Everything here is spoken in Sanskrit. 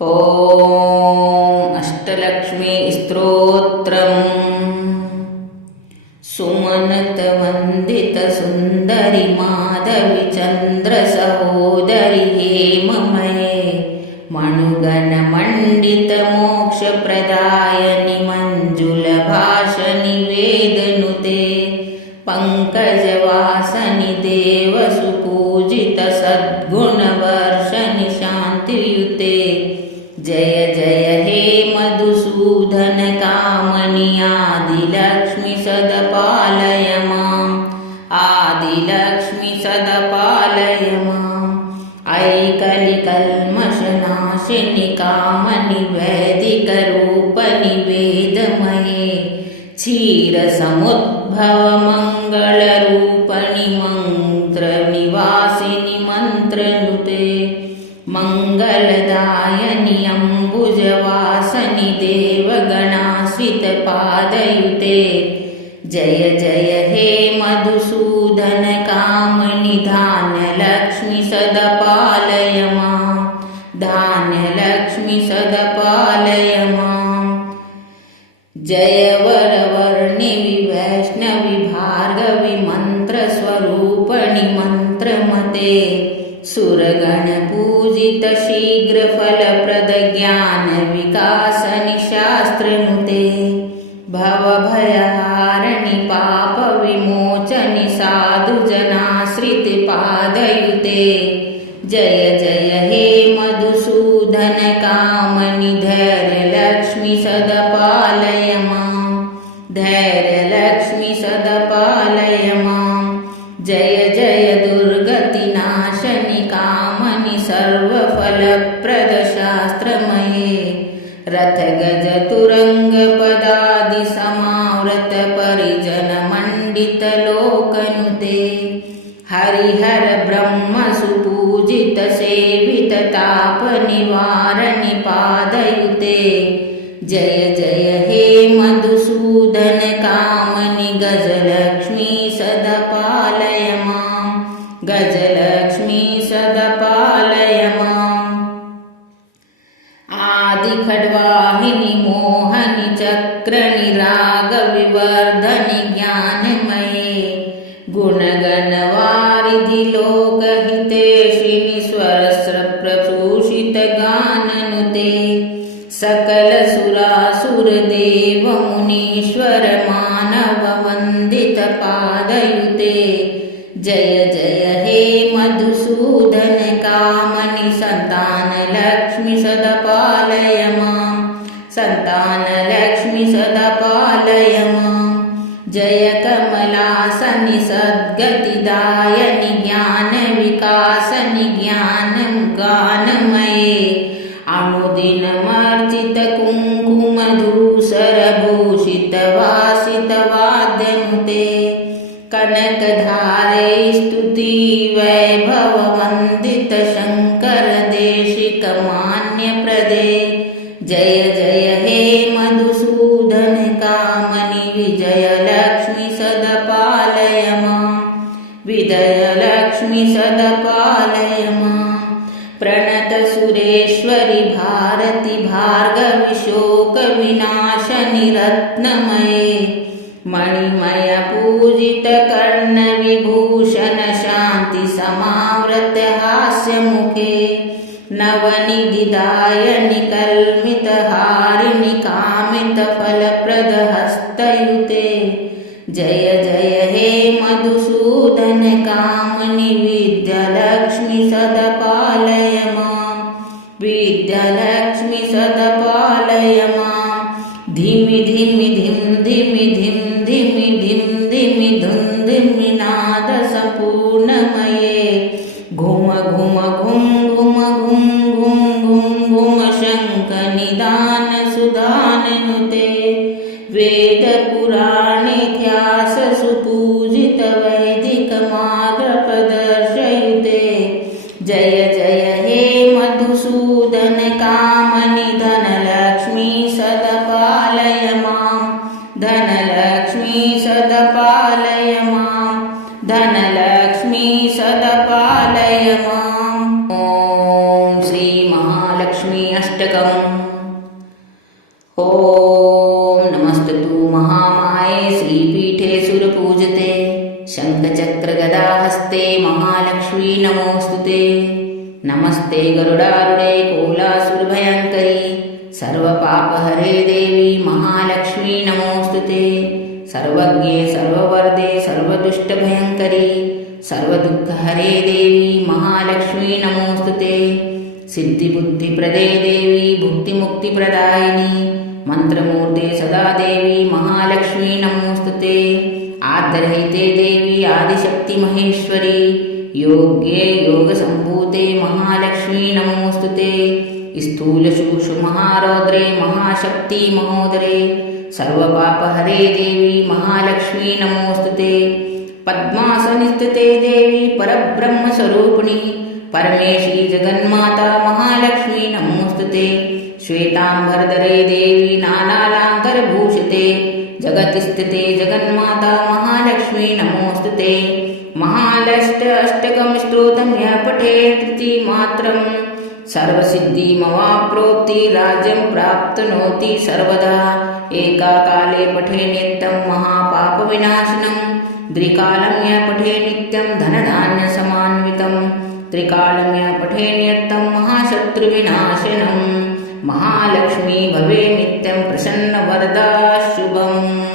ॐ अष्टलक्ष्मी स्तोत्रम्। सुमनतवन्दित सुन्दरि माधवी चन्द्र सहोदरि हेममये मणुगणमण्डित मोक्षप्रदायनि मञ्जुलभाषनि वेदनुते पङ्कजवासनि देवसुपूजित सद्गुणवर्षनि शान्तियुते। जय जय हे मधुसूदन कामनि आदिलक्ष्मी सदपालय माम् आदिलक्ष्मी सदपालय माम्। ऐकलिकल्मषनाशिनि कामनि वैदिकरूपनि वेदमये क्षीरसमुद्भव मङ्गलरूपणि मन्त्रनिवासिनि मन्त्रनुते मङ्गलदायनि अम्बुजवासनि देवगणाश्रितपादयुते। जय जय हे मधुसूदन कामनि धान्यलक्ष्मी सदपालय माम् धान्यलक्ष्मी सदपालय माम्। जय वरवर्णिवि वैष्णवि भार्गवि मन्त्रस्वरूपणि मन्त्रमते सुरगणपूजित शीघ्रफलप्रद ज्ञानविकासनि शास्त्रनुते भवभयहारिणि पापविमोचनि साधुजनाश्रितपादयुते। जय जय हे मधुसूदन कामनि धैर्यलक्ष्मी सदपालय माम् धैर्यलक्ष्मी सदपालय माम्। जय जय दुर्गतिनाशनि कामनि सर्वफलप्रद शास्त्रमये रथगजतुरङ्गपदादि समावृत परिजनमण्डित लोकनुते हरिहर ब्रह्म सुपूजित सेवित ताप निवारणि पादयुते। जय जय हे मधुसूदन कामनि गजलक्ष्मी सदपालय माम् गजलक्ष्मी सदपालय माम्। आदिखड्वाहिनि मोहनि चक्रनि रागविवर्धनि ज्ञानमये गुणगणवारिधि लोकहितैषिणि स्वरस्रप्रसूषित गाननुते सकल सुरासुरदेव मुनीश्वर मानव वन्दित पादयुते। जय जय हे मधुसूदन कामनि सन्तानलक्ष्मी सदपालय माम् सन्तानलक्ष्मी सदपालय माम्। जय कमलासनि सद्गतिदायनि ज्ञानविकासनि ज्ञानगानमये अनुदिनमर्चित कुङ्कुमधूसरभूषित वासित वाद्यनुते कनकधारे स्तुति वैभव वन्दित शङ्कर देशिक मान्यप्रदे। जय जय हे मधुसूदन कामनि विजयलक्ष्मी सदपालय माम् विजयलक्ष्मी सदपालय माम्। प्रणत सुरेश्वरि भारति भार्गवि शोकविनाशनि रत्नमये मणिमय पूजित कर्णविभूषण शान्ति समावृत हास्यमुखे नवनिधिदायनि कल्मितहारिणि कामितफलप्रद हस्तयुते। जय जय हे मधुसूदन कामनि विद्यालक्ष्मी सदपालय माम् विद्यालक्ष्मी सदपालय माम्। धिमि धिमि धिम धिमि धिम धिमि धिम धिमि धुम धिमि नाद सम्पूर्णमये घुम घुम घुम घुम घुम घुम घुम घुम शङ्ख निदान सुधाननुते वेद पुराणेत्यास सुपूजित वैदिक मार्ग प्रदर्शयुते। जय जय हे मधुसूदन कामनि धनलक्ष्मी सदपालय माम् धनलक्ष्मी सदपालय माम् धनलक्ष्मी सदपालय माम्। ॐ श्री महालक्ष्मी अष्टकम्। ॐ नमस्तु महामाये श्रीपीठे सुरपूजिते शङ्खचक्रगदाहस्ते महालक्ष्मी नमोऽस्तुते। नमस्ते गरुडारूढे कोलासुरभयङ्करी सर्वपापहरे देवी महालक्ष्मी नमोऽस्तुते। सर्वज्ञे सर्ववरदे सर्वदुष्टभयङ्करी सर्वदुःखहरे देवी महालक्ष्मी नमोऽस्तुते। सिद्धिबुद्धिप्रदे देवी भुक्तिमुक्तिप्रदायिनी मंत्रमूर्ते सदा देवी महालक्ष्मी नमोऽस्तुते। आद्यरहिते देवी आदिशक्ति महेश्वरी योग्ये योगसम्भूते महालक्ष्मी नमोऽस्तुते। स्थूलसूक्ष्ममहारौद्रे महाशक्ति महोदरे सर्वपापहरे देवी महालक्ष्मी नमोऽस्तुते। पद्मासनस्थिते देवी परब्रह्मस्वरूपिणी परमेशी जगन्माता महालक्ष्मी नमोऽस्तुते। श्वेतांबरधरे देवी नानालङ्कारभूषिते जगत्स्थिते जगन्माता महालक्ष्मी नमोऽस्तुते। महालक्ष्म्यष्टकं स्तोत्रं यः पठेत् तृतीयमात्रं सर्वसिद्धिमवाप्नोति राज्यं प्राप्नोति सर्वदा। एकाकाले पठे नित्यं महापापविनाशनं द्विकालं यः पठे नित्यं धनधान्यसमान्वितं त्रिकालं यः पठे नित्यं महाशत्रुविनाशनं। महालक्ष्मी भवे नित्यं प्रसन्नवरदा शुभम्।